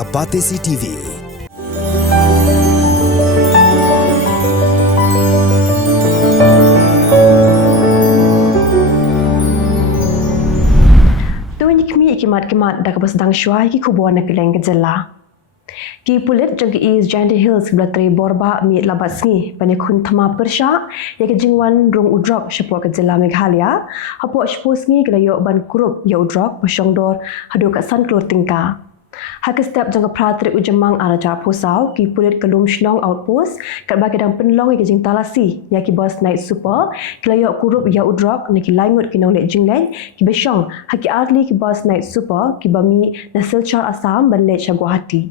ka Pyrthei TV. Kimat dah kebesedang syuai ki Khubor na Kylleng ke Jylla. Ki pulit jang ki East Giant Hills belatri borba mi labat sngi banyak kun thama persya ya ke jingwan rung udrok syapua ke Jylla Meghalaya hapo syapua sngi ke layo ban kurup ya udrok pasyongdor hadu kat san kelur tingka. Hak step jangka pratrik Jymmang araja posau ki pulit kelum shnong outpost kat bagedang penlong ke jing talasi ya ki bus night super kelayo kurup ya udrok ni ki laingut ki nong lek jingleng ki besyong haki arli ki bus night super ki bami na silchar asam ban lek Guwahati.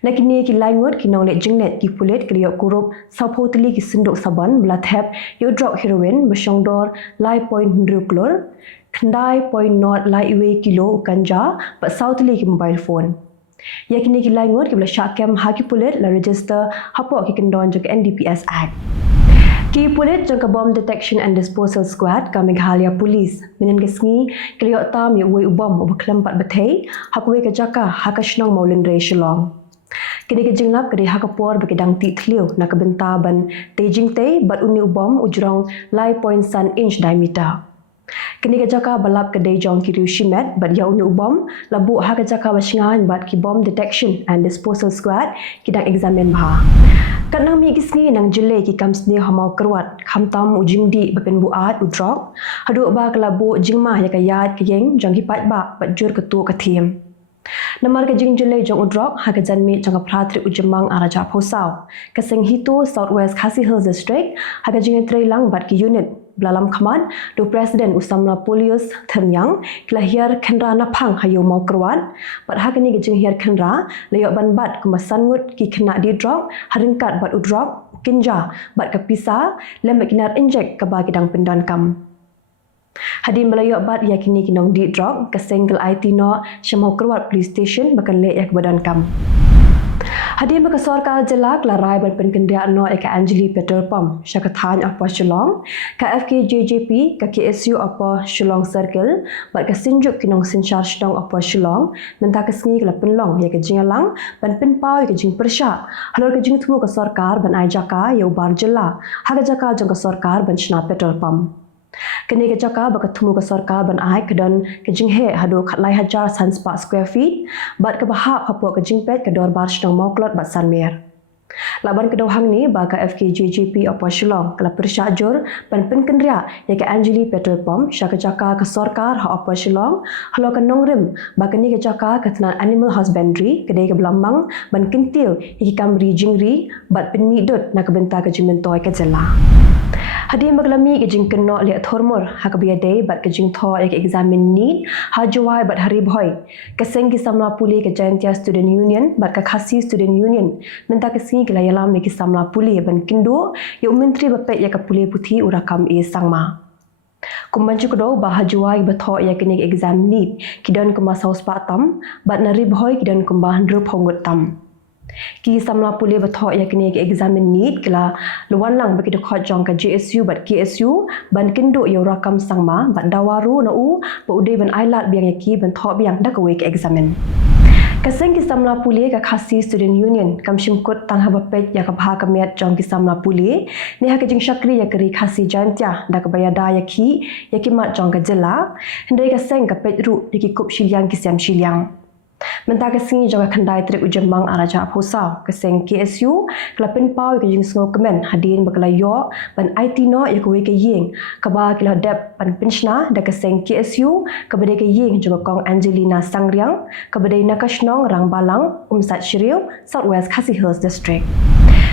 Nakini ki laingut ki nong lek jinglet ki pulit kelayo kurup sapotli ki senduk saban belathep ya udrok heroin besyongdor lai point ndruklur Kendai point not lai iwe kilo ganja but southly ki mobile phone. Yakini ki laingut ki bela syakem haki pulit la register hapo ki kendon jang NDPS Act. Ki pulit jang bomb detection and disposal squad ka Meghalaya Police minen kesngi kliok tam yu we ubom obaklempat Pyrthei hakwe ke jaka hakashnong maulin rei Shillong. Kini ke jinglap kedi hakapor bekidang ti tliu na kebenta ban tejing te bat uni ubom ujrong lai point san inch diameter. Kini ke jaka balap kedai jong kiriu shimet bat ya uni ubom labu ha ke jaka basingan bat ki bomb detection and disposal squad kidang examine bah. Kanang mi kisngi nang Jylla ki kamsni hamau kerwat khamtam ujingdi bepen buat udrok hadu ba kelabu jingmah ya kayat kiyeng jong ki pat ba bat jur ketu kathim. Namar ke jing Jylla jong udrok ha ke janmi jong pratrik Jymmang araja posau keseng hitu Southwest Khasi Hills District ha ke jing trailang bat ki unit belalam khaman do Presiden Usamla Polius Jymmang kelahir kendra napang hayu mau kerwan bat hakani gejing hiar kendra layo ban bat kemasangut ki kena di drop haringkat bat udrop kinja bat kepisa lem kinar injek ke bagidang pendan kam Hadim melayo bat yakini kinong di drop ke single IT no syamau kerwat police station bakan le yak badan kam Hadim ke sorkar Jylla kelarai ban penkenderaan no eka Anjali petrol pump syakathan apa Shillong ka FKJJP ka KSU apa Shillong Circle bat ka sinjuk kinong sinchar shdong apa Shillong menta ke sngi kala penlong ya ke jingalang ban penpau ya ke jing persya halor ke jing tumu ke sorkar ban ajaka ya ubar Jylla haga jaka jong ke sorkar ban shna petrol pump Kini ke jaka baka temu ke sorkar ban ai kedan ke jinghe hadu khatlai hajar san spa square feet bat ke bahap hapo ke jingpet ke dor bar shnong mauklot bat sanmer. Laban ke dohang ni baka FKJJP apa Shillong kala persyajur ban penkendria ya ke Anjali petrol pump syaka jaka ke sorkar ha apa Shillong halo ke nongrim baka ni ke jaka ke tenan animal husbandry kedai ke belambang ban kentil iki kamri jingri bat penmidut nak benta ke jingmentoi ke Jylla. Hadim maglami ke jing keno liat hormor hak biadai bat ke jing tho ek examine need hajuai bat hari boy keseng ki samla puli ke Jayantia Student Union bat ka Khasi Student Union menta ke singi ke layalam ki samla puli ban kindo ya menteri bapet ya ka puli puthi urakam e sangma Kumbancu kedo bahajuai batho ya kini exam need kidan kemasau spatam bat nari boy kidan kembah drup hongut tam Ki samla puli batho ya kini ke examine need kala luan lang bagi dekat jong ka JSU bat KSU ban kindo ya rakam sangma bat dawaru na u ba udai ban ailat biang yaki ban tho biang dak we ke examine Kaseng ki samla puli ka Khasi Student Union kam shimkut tang habapet ya ka bha kamiat jong ki samla puli ni ha ke jing syakri ya keri Khasi Jayantia dak bayada yaki mat jong ka Jylla hendai kaseng ka petru yaki kup Shiliang ki siam Shiliang Menta kesini jaga kendai trik Jymmang araja posau keseng KSU kelapin pau ke jing sngo kemen hadin bakala yo ban IT no ya kuwe ke ying kaba kila dep ban penshna da keseng KSU kabade ke ying juga kong Angelina Sangriang kabade nakashnong rang balang umsat shriu Southwest Khasi Hills District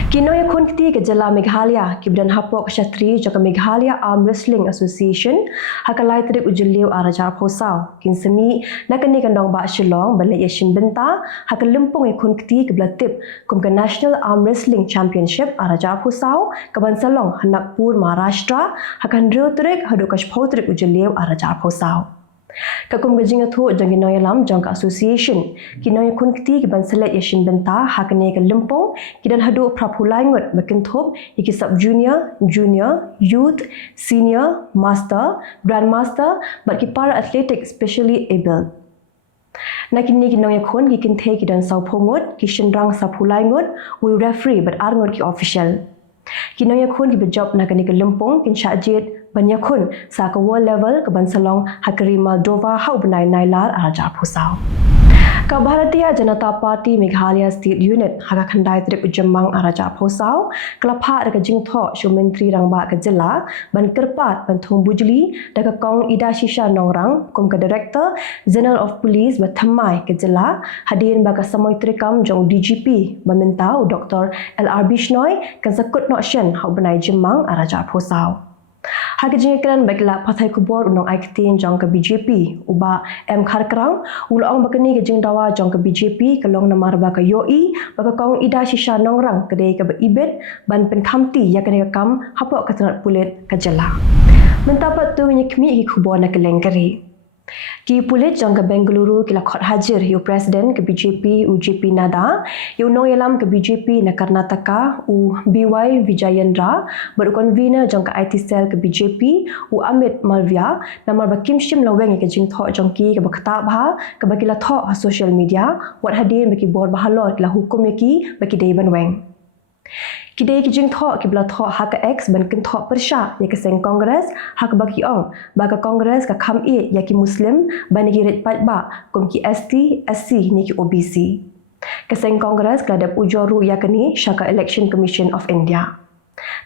Kino ya kon kiti ke Jylla Meghalaya kibdan hapok kshatri jaga Meghalaya Arm Wrestling Association hakalai trik Jylla araja posau kin semi nakani kandong ba Shillong balik Yashin benta hak lempung ikon keti ke belatip kum ke National Arm Wrestling Championship araja posau ke Bansalong Hanakpur Maharashtra hakan drill trik hadu kashpau trik Jylla araja posau Kakum gajing athu jang ginoy lam jang ka association kinoy kun kiti ki ban selet Yashin benta hakane ke lempung kidan hadu prapulai ngot makin thop iki sub junior youth senior master grandmaster but ki para athletic specially able Nakini kinong yakon ki kinthe ki dan sau phongot ki shinrang sa phulai ngot we referee but arngot ki official. Kinong yakon ki bejob nakani ke lempong kin syajit banyakun sa ke world level ke bansalong hakari Moldova hau benai nailar araja pusau. Ka Bharatiya Janata Party Meghalaya State Unit haka khandai trip Jymmang araja pusau kelapa dekat jingtho Shu Menteri Rangba ke Jylla ban kerpat ban thong bujli dekat kong Ida Shisha Nongrang kum ke Director General of Police berthamai ke Jylla hadirin baka samoi trikam jong DGP meminta Dr. LR Bishnoi kan sakut noksyen hau benai Jymmang araja pusau. Hagi jingkran bagla Pyrthei Khubor unong aiktin jong ke BJP uba M Kharkrang ulong bakani ke jing dawa jong ke BJP kelong namar baka yoi baka kong Ida Shisha Nongrang kedai ke ibet ban penkhamti ya kene kam hapok ketenat pulit ke Jylla. Mentapat tu nyikmi ki Khubor na Kylleng keri. Ki pulit jong ke Bengaluru kila khot hajir yu presiden ke BJP UJP Nada yu nong yalam ke BJP na Karnataka u BY Vijayendra baru convener jong ke IT cell ke BJP u Amit Malvya namar bakim shim laweng ke jing tho jong ki ke bakta bha ke bakila tho social media wat hadir baki bor bahalot la hukum ki baki dei banweng. Kidai ki jing tho ki bla tho hak X ban kin tho persha ya ke seng kongres hak baki ong baka kongres ka kham e ya ki muslim ban ki ret pat ba kum ki ST SC ni ki OBC ke seng kongres ka dap ujoru ya kani Shaka Election Commission of India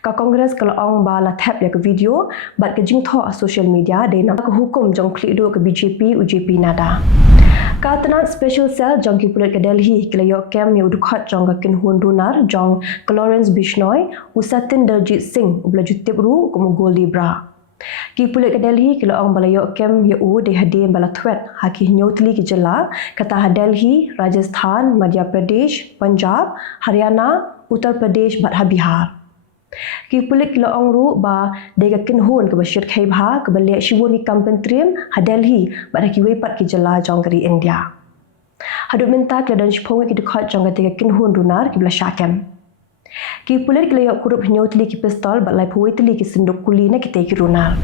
ka kongres kalau ong ba la tap ya ke video bat ke jing tho social media de na ka hukum jong klik do ke BJP UJP Nada. Katanat Special Cell jong ki pulit ke Delhi kila yok kem ya udukhat jong ka kin hun dunar jong ke Lawrence Bishnoi usatin Daljit Singh ubla jutip ru kumu Gold Libra. Ki pulit ke Delhi kila ong bala yok kem ya u de hadir bala thwet haki nyotli ki Jylla kata Delhi, Rajasthan, Madhya Pradesh, Punjab, Haryana, Uttar Pradesh bat Bihar. Ki pulit kila ong ru ba dega kin hun ke bashir khai bha ke balik shibun ki kampen trim ha Delhi ba ki wepat ki Jylla jong kari India. Hadu minta kila dan shpong ki dukhat jong ka dega kin hun dunar ki bla syakem. Ki pulit kila yok kurup nyotli ki pistol ba lai puitli ki senduk kuli na ki te ki runar.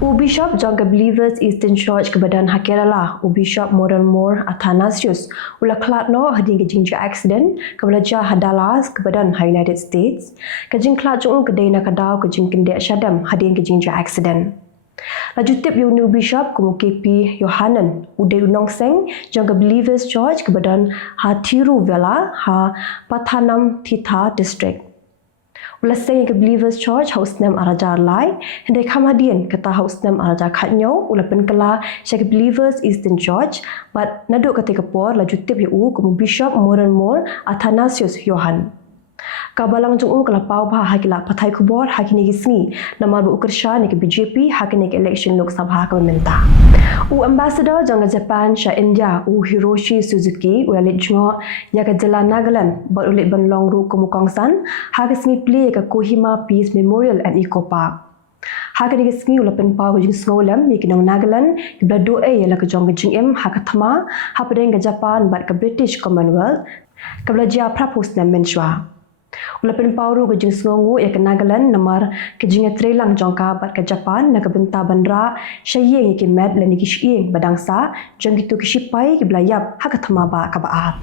U Bishop jong ke Believers Eastern Church ke badan ha Kerala u Bishop Moore Athanasius ula klat no hading ke jingja accident ke belajar ha Dallas ke badan ha United States ke jing klat jong ke dei na kadau ke jing kendek Shadam hading ke jingja accident. Laju tip yu new bishop kumu KP Yohanan ude unong seng jong ke Believers Church ke badan ha Tiruvela ha Pathanam Titha district. Ula seng ke Believers Church house name araja lai hendai khamadian kata house name araja khatnyo ula penkala syak Believers Eastern Church but naduk ketika por laju tip yu kumu Bishop Moore Athanasius Yohan. Kabalang jung kala pau bha hakila Pyrthei Khubor hakini gisni namar bu ukersha ni ke BJP hakini ke election Lok Sabha ka meminta. U ambassador jang Japan sha India u Hiroshi Suzuki u alit jungo ya ke Jylla Nagaland bar ulit ban long ru kumu kongsan hagisni play ke Kohima Peace Memorial and Eco Park. Hakani ke sngi ula pen pau jing sngolam mi kinong Nagaland ki bla do e la ke jong jing em hakathma hapadeng ke Japan bat ke British Commonwealth ke bla ja prapus na menshwa. Ula pen pauru ke jing sngongu ya ke Nagaland namar ke jing trelang jongka bat ke Japan na ke benta bandra shayeng ki med la ni ki shiyeng badangsa jong gitu ki shipai ki blayap hakathma ba ka baat.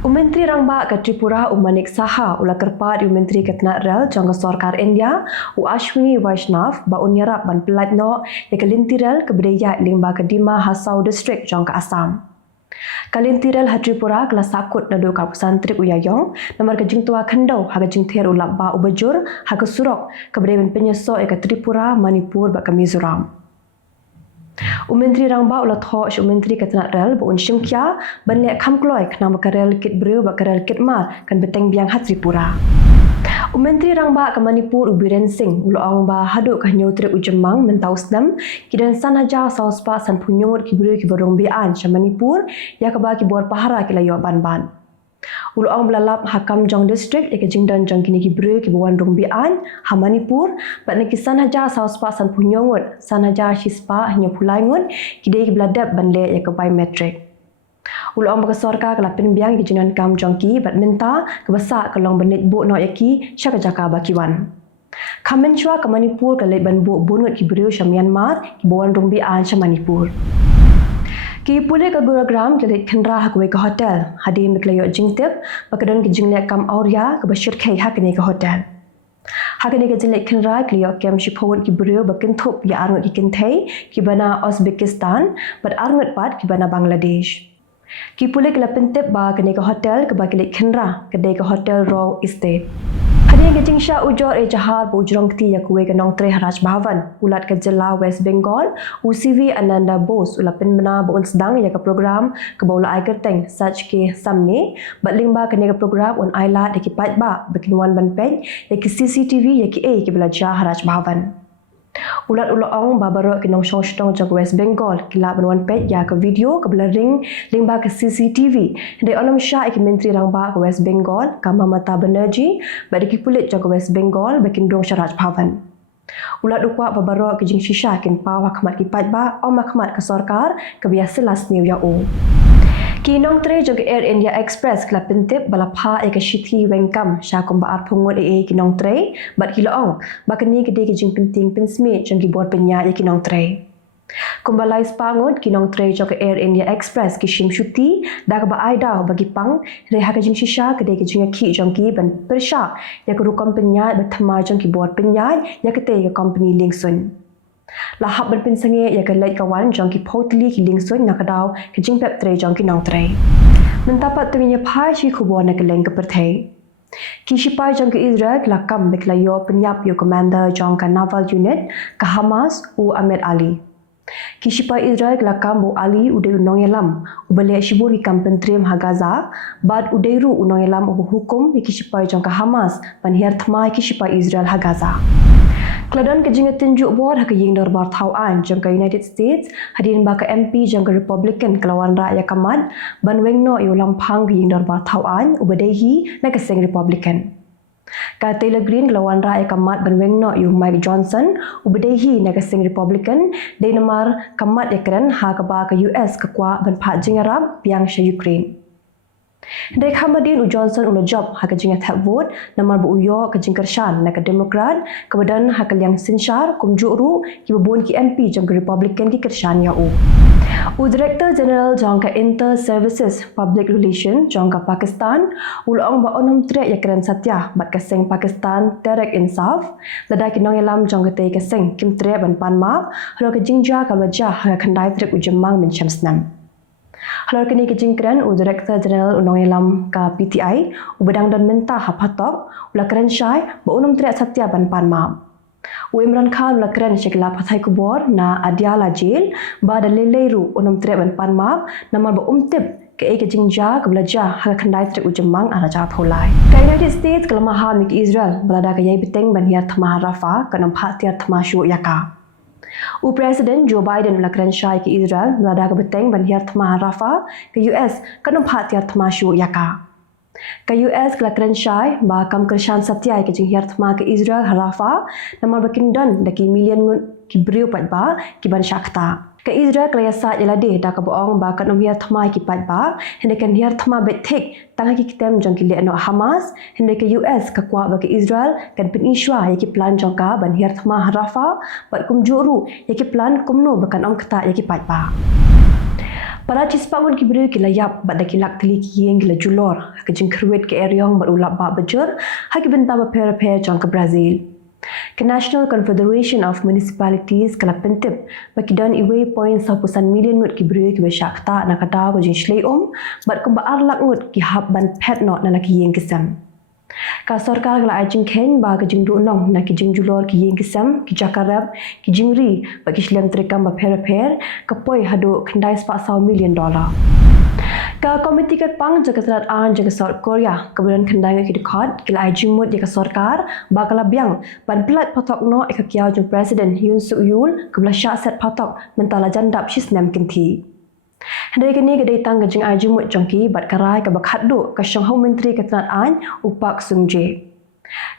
Menteri Rangba ke Tripura Manik Saha ula kerpat Menteri Ketnat Rel jong Sarkar India u Ashwini Vaishnav ba unyarap ban pelat no ya ke lintirel ke bedaya lingba ke Dima Hasau district jong ke Assam. Kalintirel ha Tripura kala sakut na do kapusan trip uyayong namar ke jingtua khandau ha ke jingther ulap ba ubajur ha ke surok ke bedemen penyeso ke Tripura Manipur ba ke Mizoram. Menteri Rangba ula tho Menteri Ketnat Rel ba un shimkya ban le kham kloi khna ba karel kit breu ba karel kit mar kan beteng biang ha Tripura. Menteri Rangba ke Manipur Biren Singh ulong ba haduk ke nyotre Jymmang mentausnam kidan sanaja sauspa san punyot ki breu ki barong bian sha Manipur ya ke ba ki bor pahara ki layo ban. Ulong belalap hakam jong district ya ke jingdan jong kini ki breu ki bawan rong bian ha Manipur bat ne ki sanaja sauspa san punyot sanaja shispa hanya pulaingun kidai ki bladap ban le ya ke biometric. Ulong baka sorka kala penbiang ki jinan kam jongki bat minta ke basa kalong benit bu no yaki syaka jaka bakiwan. Kamen chua ke Manipur ke leit ban bu bunut ki breu sha Myanmar ki bawan rong bian sha Manipur. Ki pulih ke program kelit kenra hakwe ke hotel. Hadir miklayok jingtip bakadan ke jinglek kam auria ke basyur kay hakne ke hotel. Hakne ke jinglek kenra kliyok kem shipawut ki beriu bakentup ya arnut ki Pyrthei ki bana Uzbekistan bat arnut pat ki bana Bangladesh. Ki pulih ke lapentip ba kene ke hotel ke bakilik kenra kedai ke hotel Raw Estate. Hadir ke jingsha ujor jahar bu ujrong ti ya kuwe ke nong tre haraj bhavan ulat ke Jylla West Bengal UCV Ananda Bose ulapin bena bu sedang ya ke program ke baula ai kerteng such ke samne bat lingba kene ke program on ailat de ki pat ba bekinwan ban pen ya ke CCTV ya ke ke belajar haraj bhavan. Ulat ulaong babarok kinong shong jog West Bengal kila banwan pet ya ke video ke blurring lingba ke CCTV de olam sha ke menteri rangba ke West Bengal kama mata benerji bagi kulit jog West Bengal bakin dong syaraj bhavan. Ulat ukwa babarok ke jing shisha kin paw hakmat ki pat ba om hakmat ke sarkar ke biasa las new ya o. Kinong tre jog Air India Express kala pentip balapha ke shiti wengkam syakum baar pungut kinong tre bat kiloong bakani gede ke jing penting pensmi jong gibor penya kinong tre. Kumbalai spangut kinong tre jog Air India Express ki shim shuti dak ba aida bagi pang reha ke jing shisha gede ke jing ki jong ki ban persha ya ke rukom penya bathma jong gibor penya ya ke te ke company lingsun. Lahap berpinsange ya ke lait kawan jong ki potli ki lingsun nakadaw ke jing pep tre jong ki nong tre. Mentapat tuminya pai shi Khubor na Kylleng ke Pyrthei. Ki shipai jong ke Israel lakam beklayo penyap yo commander jong ka naval unit ke Hamas u Ahmed Ali. Ki shipai Israel lakam bu Ali udai unong yalam ubale shibur ki kampen trim ha Gaza bad udairu unong yalam u hukum ki shipai jong ka Hamas panhiar thmai ki shipai Israel ha Gaza. Keladon ke jingat tunjuk board hak ying darbar tauan jong ke United States hadirin ba ke MP jong ke Republican kelawan rakyat kamat ban wengno yo lampang ke ying darbar tauan ubadehi na ke seng Republican. Ka Taylor Green kelawan rakyat kamat ban wengno yo Mike Johnson ubadehi na ke seng Republican de namar kamat yakren ha ke ba ke US ke kwa ban phat jing Arab piang sha Ukraine. Dek Hamadin u Johnson ula job hak jingat hak vote namar bu uyo ke jingkershan na ke Demokrat kemudian hak yang sinshar kumjuru ki bubun ki MP jong ke Republican ki kershan ya u. Director General jong ke Inter Services Public Relation jong ke Pakistan ulong ba onom tre ya keren satya bat ke seng Pakistan Tehreek Insaf lada ki nong yalam jong ke te ke seng kim tre ban pan ma halo ke jingja ka wajah hak khandai trek u Jymmang min chamsnam. Halor kini ke jingkren u Director General unong yalam ka PTI u bedang dan mentah hapatok ula keren syai ba unum tre satya ban pan ma. U Imran Khan ula keren syakila Pyrthei Khubor na adiala jail ba daleleru unum tre ban pan ma namar ba umtip ke jingja ke belajar hal khandai trek u Jymmang araja tholai. Ka United States kelemahan mik Israel belada ke yai beteng ban hiar thma Rafah ke nampak tiar thma syu yaka. U Presiden Joe Biden lakran syai ke Israel belada ke beteng ban hiar thma Rafah ke US ke nampak tiar thma syu yaka. Ke US kelakran syai ba kam kershan satyai ke jing hiar thma ke Israel Rafah namar bakindon daki million ngun ki beriu pat ba ki ban syakta. Ke Israel kelayasa jelade dak ke boong ba kan hiar thma ki pat ba hendekan hiar thma betek tangah ki kitem jong ki le no Hamas hendek ke US ke kuat ba ke Israel kan pen iswa ya ki plan jong ka ban hiar thma Rafah pat kum juru ya ki plan kumno bakan om kata ya ki pat ba. Para cispangun ki beriu ki layap bat dak lak teli ki yeng la julor ke jing kruet ke eryong bat ulap ba bejur ha ki benta ba per jong ke Brazil. Ke National Confederation of Municipalities kala pentip baki dan iwe point 1 million ngut ki beriu ki besyakta na kata ko jing shleum bat ko ba arlak ngut ki hab ban pet not na ki yeng kisam. Ka sarkar kala ajing ken ba ke jing dunong na ki jing julor ki yeng kisam ki jakarab ki jingri baki shlem trekam ba per ke poi hadu khandai $1 million. Ka komiti kat pang jaga serat an jaga South Korea kemudian kendang ki dekat kila ajimut jaga sarkar bakala biang ban pelat patok no eka kiau jung presiden Yoon Suk Yeol kebla syak set patok mentala jandap shisnam kinti. Hendai kini kedai tang jing ajimut jongki bat karai ka bakhaddu ka shong home menteri katrat an upak sungje.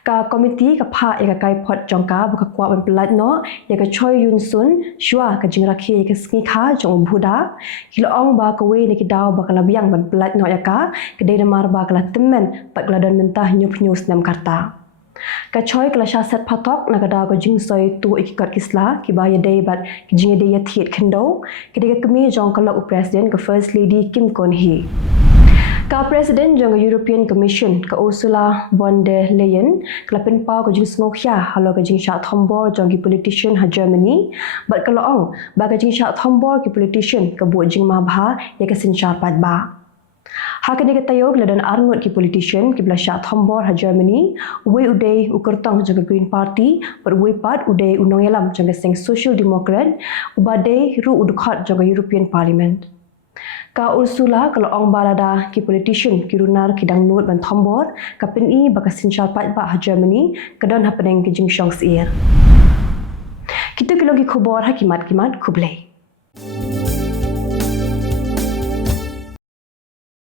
Ka komiti ka pha eka kai pot jongka baka kwa ban pelat no ya ka Choi Yun Sun shwa ka jing rakhi ka ski kha jong bhuda kilong ba ka we ni ki daw baka labiang ban pelat no ya ka kedai namar ba kala temen pat kala dan mentah nyup nyus nam karta. Kachoi kala syasat patok nagada ko jing soi tu ikikat kisla ki ba yadai bat ki jing yadai yathiet khendo kedega kemi jong kala presiden ke first lady Kim Kon Hee. Ka Presiden jong European Commission ka Ursula von der Leyen kelapin pau ka jing sngokya halo ka jing sha thombor jong ki politician ha Germany bat kalaong ba ka jing sha thombor ki politician ka bu jing ma bha ya ka sin sha pat ba. Ha ka ni ka tayog ladan arngut ki politician ki bla sha thombor ha Germany we udai ukertong jong Green Party but we pat udai unong yalam jong seng Social Democrat ubade ru udkhat jong European Parliament. Ka Ursula kalau ong balada ki politician ki runar ki dang nut ban thombor ka pin I baka sinchal pat ba ha Germany kadon ha peneng ki jing shong sir. Kita kelong ki khubor hakimat kimat kublai.